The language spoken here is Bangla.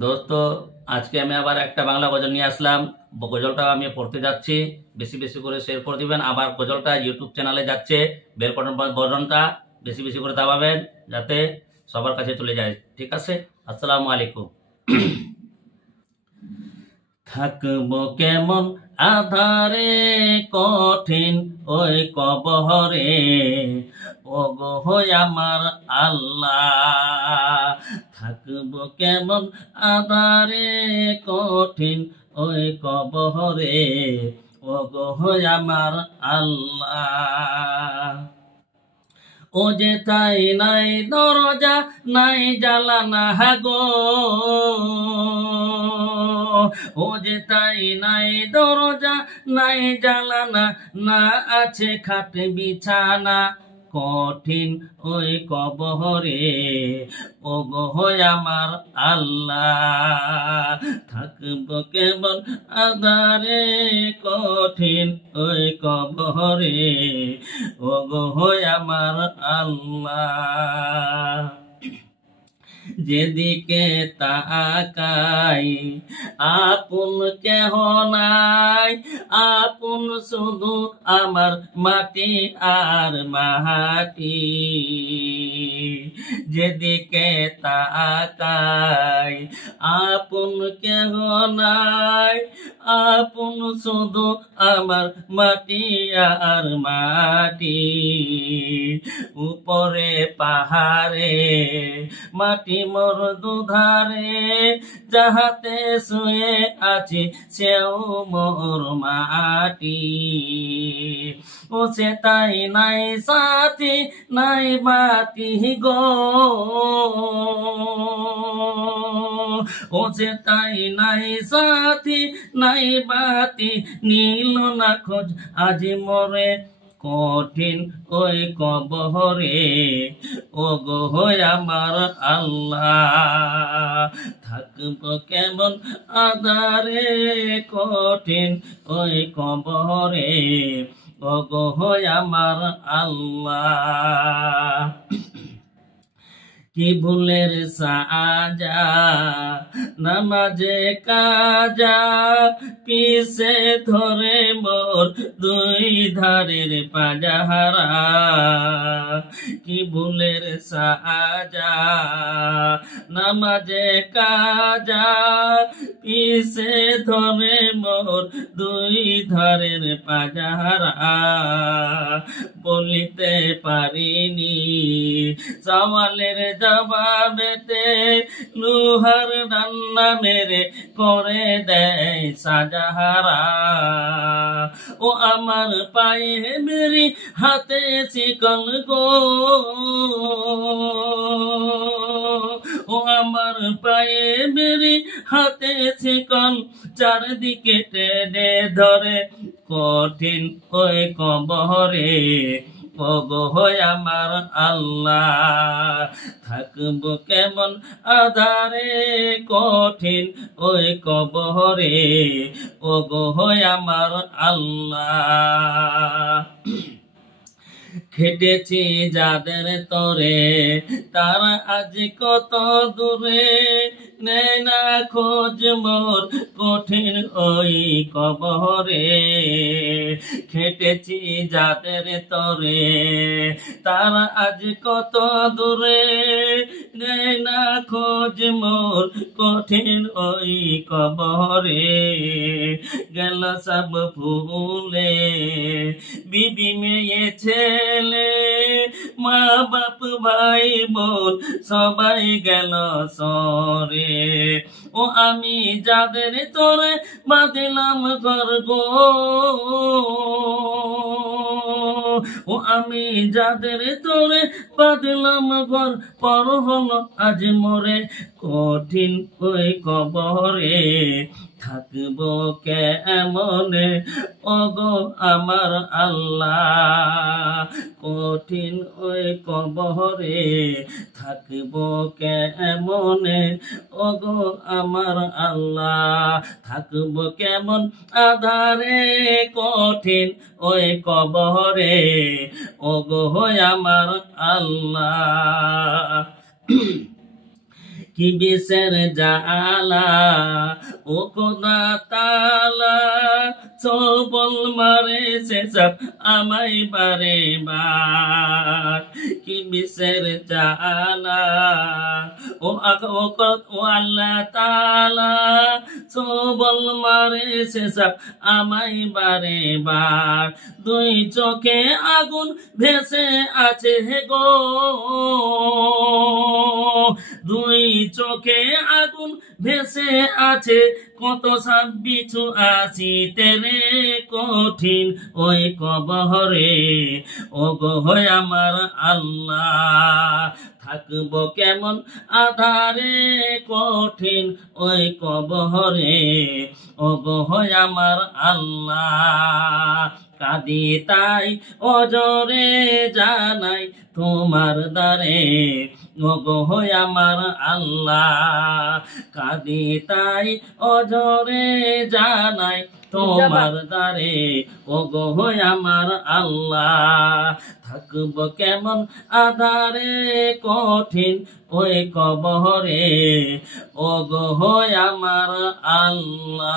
দোস্ত, আজকে আমি আবার একটা বাংলা গজল নিয়ে আসলাম। গজলটা আমি পড়তে যাচ্ছি। বেশি বেশি করে শেয়ার করে দিবেন। আবার গজলটা ইউটিউব চ্যানেলে যাচ্ছে, বেল বটনটা বেশি বেশি করে দাবাবেন, যাতে সবার কাছে চলে যায়। ঠিক আছে? আসসালামু আলাইকুম। থাকবো কেমন আধারে, কঠিন ওই কবরে, ওগো হই আমার আল্লাহ। থাকবো কেমন আধারে, কঠিন ওই কবরে, ওগো হই আমার আল্লাহ। ও যে তাই নাই দরজা, নাই জালানা গো, ও যে তাই নাই দরজা, নাই জালানা, না আছে খাট বিছানা, কঠিন ওই কবরে, ও গো হয় আমার আল্লাহ। থাকবো কেমন আধারে, কঠিন ওই কবরে, ও গো হয় আমার আল্লাহ। যেদিকে তাকাই আপন কেহ নাই, আপন শুধু আমার মাটি আর মাটি। যেদিকে তাকাই আপন কেহ নাই, আপন শুধু আমার মাটি আর মাটি। উপরে পাহাড়ে মাটি মোর দুধারে, যাহাতে শুয়ে আছি সেও মোর মাটি। ও সে তাই নাই সাথী, নাই বাতি গো, ও সে তাই নাই সাথী, নাই বাতি, নীল না খোঁজ আজ মরে, কঠিন ওই কবরে, ও গো হয় আমার আল্লাহ। থাকবো কেমন আধারে, কঠিন ওই কবরে, ও গো হয় আমার আল্লাহ। কি ভুলের সাজা, নামাজে কাজা, পিছে ধরে মোর দুই ধারের পাজাহারা। কি ভুলের সাজা, নামাজে কাজা, পিছে ধরে মোর দুই ধারের পাজাহারা। বলিতে পারিনি সওয়ালের জবাবেতে, লোহার ডান্না মেরে করে দেয় সাজাহারা। ও আমার পায়ে মেরি হাতে শিকল গো, ও আমার পায়ে মেরি হাতে শিকল, চারদিকে টেনে ধরে, কঠিন ওই কবরে, ও গো হয় আমার আল্লাহ। থাকবো কেমন আধারে, কঠিন ওই কবরে, ও গো হয় আমার আল্লাহ। খেটেছি যাদের তরে, তারা আজ কত দূরে, নেয় না খোঁজ মোর কঠিন ওই কবরে। খেটেছি যাদের তরে, তারা আজ কত দূরে, নেয় না খোঁজ মোর কঠিন ওই কবরে। গেল সব ভুলে বিবি মেয়ে ছেলে, মা বাপ ভাই বোন সবাই গেল সরে। ও আমি যাদের তোরে বাঁধলাম ঘর গো, ও আমি যাদের তোরে বাঁধলাম ঘর, পর হলো আজ মরে, কঠিন ওই কবরে। থাকবো কেমনে ও গো আমার আল্লাহ, কঠিন ওই কবরে, থাকবো কেমনে ও গো আমার আল্লাহ। থাকবো কেমন আধারে, কঠিন ওই কবরে, ও গো আমার আল্লাহ। কি বিশের জালা ও খোদা তালা, সবল মারে সে সব আমায় বারে বার। কি বিশের জালা ও ও আল্লাহ তালা, সবল মারে সে সব আমায় বারে বার। দুই চোখে আগুন ভেসে আছে গো, দুই চোখে আগুন ভেসে আছে, কত সব বিছু আসিতে রে কঠিন ওই কবরে। ও গো হয় আমার আল্লাহ, থাকবো কেমন আধারে কঠিন ওই কবরে। ও গো হয় আমার আল্লাহ, কাঁদি তাই অজরে জানাই তোমার দ্বারে। ও গো হয় আমার আল্লাহ, কাঁদি তাই অজরে জানাই তোমার দ্বারে। ও গো হয় আমার আল্লাহ, থাকব কেমন আধারে কঠিন ওই কবরে। ও গো হয় আমার আল্লাহ।